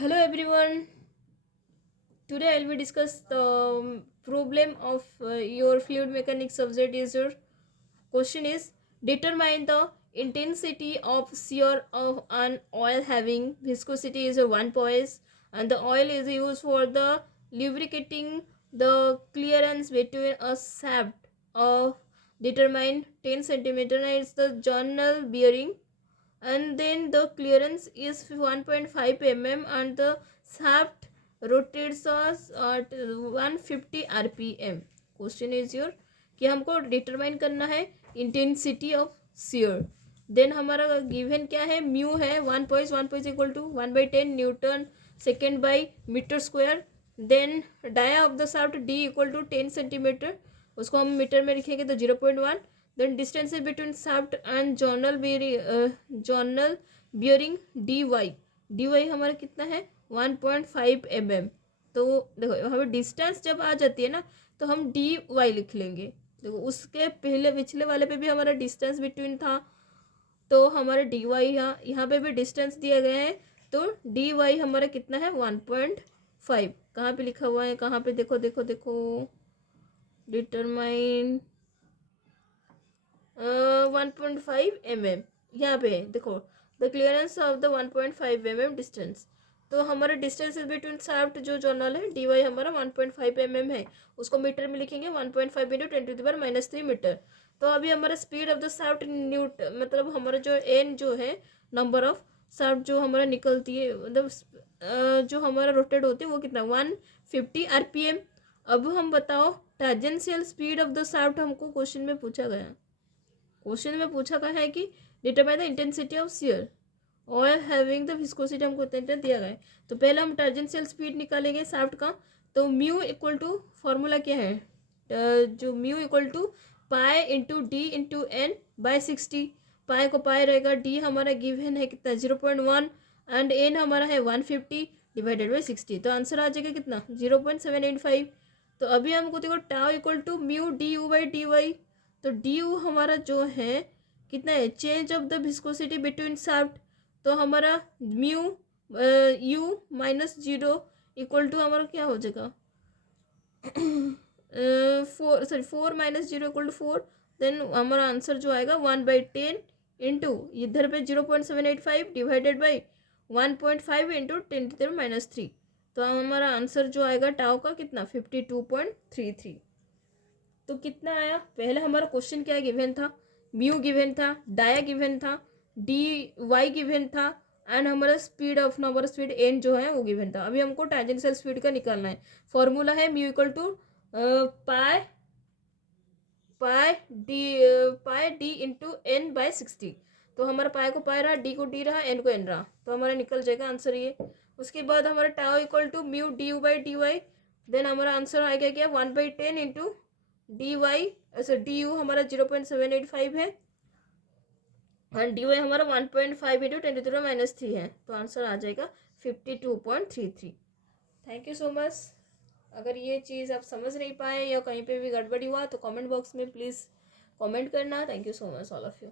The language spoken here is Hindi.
Hello everyone. Today I'll be discuss the problem of your fluid mechanics subject. Is your question is determine the intensity of shear of an oil having viscosity is a 1 poise, and the oil is used for the lubricating the clearance between a shaft of determine 10 centimeter, and it's the journal bearing, and then the clearance is 1.5 mm and the shaft rotates us at 150 rpm. Question is your कि हमको डिटरमाइन करना है इंटेंसिटी ऑफ शियर। देन हमारा गिवन क्या है, म्यू है 1.1 equal to 1/10 newton second by metre square. Then dia of the shaft D equal to 10 centimetre, उसको हम मीटर में लिखेंगे तो 0.1। then distance is between shaft and journal bearing dy हमारा कितना है 1.5 mm। तो देखो हमें डिस्टेंस जब आ जाती है ना तो हम dy लिख लेंगे। देखो उसके पहले पिछले वाले पे भी हमारा डिस्टेंस बिटवीन था, तो हमारा dy यहाँ पे भी डिस्टेंस दिया गया है, तो dy हमारा कितना है 1.5। कहाँ पे लिखा हुआ है, कहाँ पे, देखो देखो देखो, डिटरमाइन 1.5 mm यहाँ पे देखो, the clearance of the 1.5 mm distance. तो हमारा डिस्टेंस इज बिटवीन शाफ्ट जो जर्नल है डी वाई हमारा 1.5 mm है, उसको मीटर में लिखेंगे 1.5 इंटू 10⁻³ मीटर। तो अभी हमारा स्पीड ऑफ द शाफ्ट न्यूट, मतलब हमारा जो एन जो है नंबर ऑफ शाफ्ट जो हमारा निकलती है, मतलब जो हमारा रोटेट होती है वो कितना 150 rpm। अब हम बताओ tangential speed of the shaft हमको क्वेश्चन में पूछा गया। क्वेश्चन में पूछा गया है कि determine the intensity of shear oil having the viscosity, हमको इतना दिया गया है। तो पहले हम टेंजेंशियल स्पीड निकालेंगे शाफ्ट का। तो म्यू इक्वल टू फॉर्मूला क्या है, जो mu equal to pi into D into N by 60। Pi को पाई रहेगा, डी हमारा गिवन है कितना 0.1 एंड एन हमारा है 150 डिवाइडेड बाई 60। तो आंसर आ जाएगा कितना 0.785। तो अभी हमको देखो tau equal to mu d u by d y. तो डी यू हमारा जो है कितना है, change of the viscosity between shaft. तो हमारा mu u minus 0 equal to हमारा क्या हो जाएगा 4 माइनस 0 इक्वल टू 4। देन हमारा आंसर जो आएगा 1/10 इंटू इधर पे 0.785 डिवाइडेड बाई 1.5 इंटू 10⁻³ तो हमारा आंसर जो आएगा टाउ का कितना 52.33। तो कितना आया, पहले हमारा क्वेश्चन क्या गिवन था, म्यू गिवन था, डाया गिवन था, डी वाई गिवन था, एंड हमारा speed of number speed n जो है वो गिवन था। अभी हमको टेंजेंशियल स्पीड का निकालना है। फॉर्मूला है mu equal to pi pi d into N by 60। तो हमारा पाई को पाई रहा, डी को डी रहा, एन को एन रहा, तो हमारा निकल जाएगा आंसर ये। उसके बाद हमारा tau equal to mu d u by d y. Then हमारा आंसर आएगा क्या 1/10 इंटू डी वाई, अच्छा डी यू हमारा 0.785 है और डी वाई हमारा 1.5 इंटू 10⁻³ है। तो आंसर आ जाएगा 52.33। Thank you so much. अगर ये चीज़ आप समझ नहीं पाए या कहीं पे भी गड़बड़ी हुआ तो कमेंट बॉक्स में प्लीज़ कमेंट करना। Thank you so much all of you.